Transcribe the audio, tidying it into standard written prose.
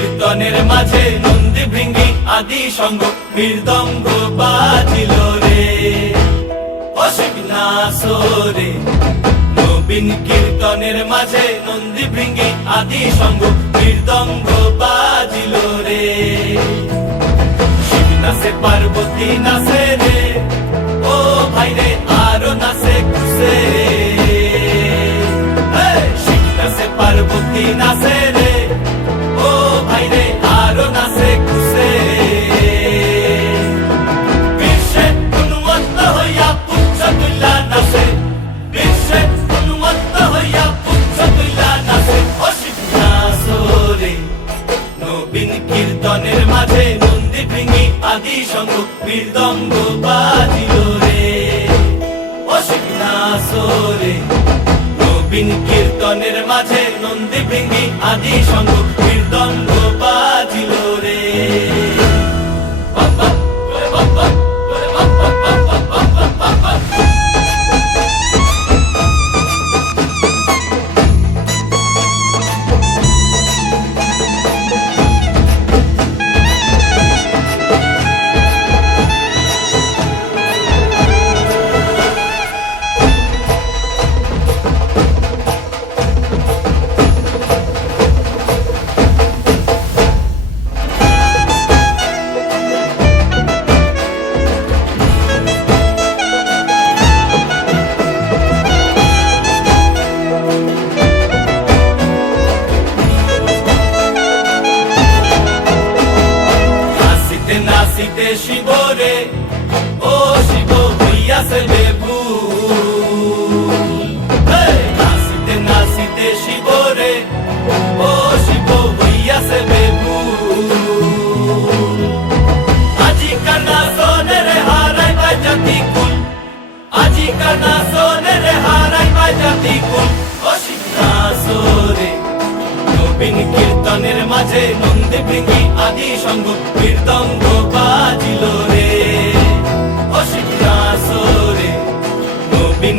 কীর্তনের মাঝে নন্দী ভৃঙ্গি আদি সঙ্গ মৃদঙ্গ বাজিল রে অসিক নাসরে। নবীন কীর্তনের মাঝে নন্দী ভৃঙ্গি আদি সঙ্গ মৃদঙ্গ বাজিল রে। শিব নাচে পার্বতী নাচে রে, ও ভাই রে আরো নাচে খুশে। শিব নাচে পার্বতী নাচে রে, ও ভাই রে আরো নাচে খুশে। বিশ্বে উন্মত্ত হইয়া পুচ্ছ তুল্লা নাচে, বিশ্বে উন্মত্ত হইয়া পুচ্ছ তুল্লা নাচে অসিক নাচরে। নবীন কীর্তনের মাঝে নন্দী ভৃঙ্গি আদি সঙ্গ মৃদঙ্গ বাজিল রে অসিক নাচরে। নবীন কীর্তনের মাঝে নন্দী ভৃঙ্গি আদি সঙ্গ মৃদঙ্গ বাজিল রে। নাচিতে শিব রে, ও শিব হইয়াছে বেভুল। নাচিতে নাচিতে শিব রে, ও শিব হইয়াছে বেভুল। আজিকার নাচনের হারাই পাই জাতি কুল, আজিকার নাচনের হারাই পাই জাতি কুল অসিক নাচরে। নবীন কীর্তনের মাঝে নন্দী ভৃঙ্গি আদি সঙ্গ মৃদঙ্গ বাজিল রে অসিক নাচরে। নবীন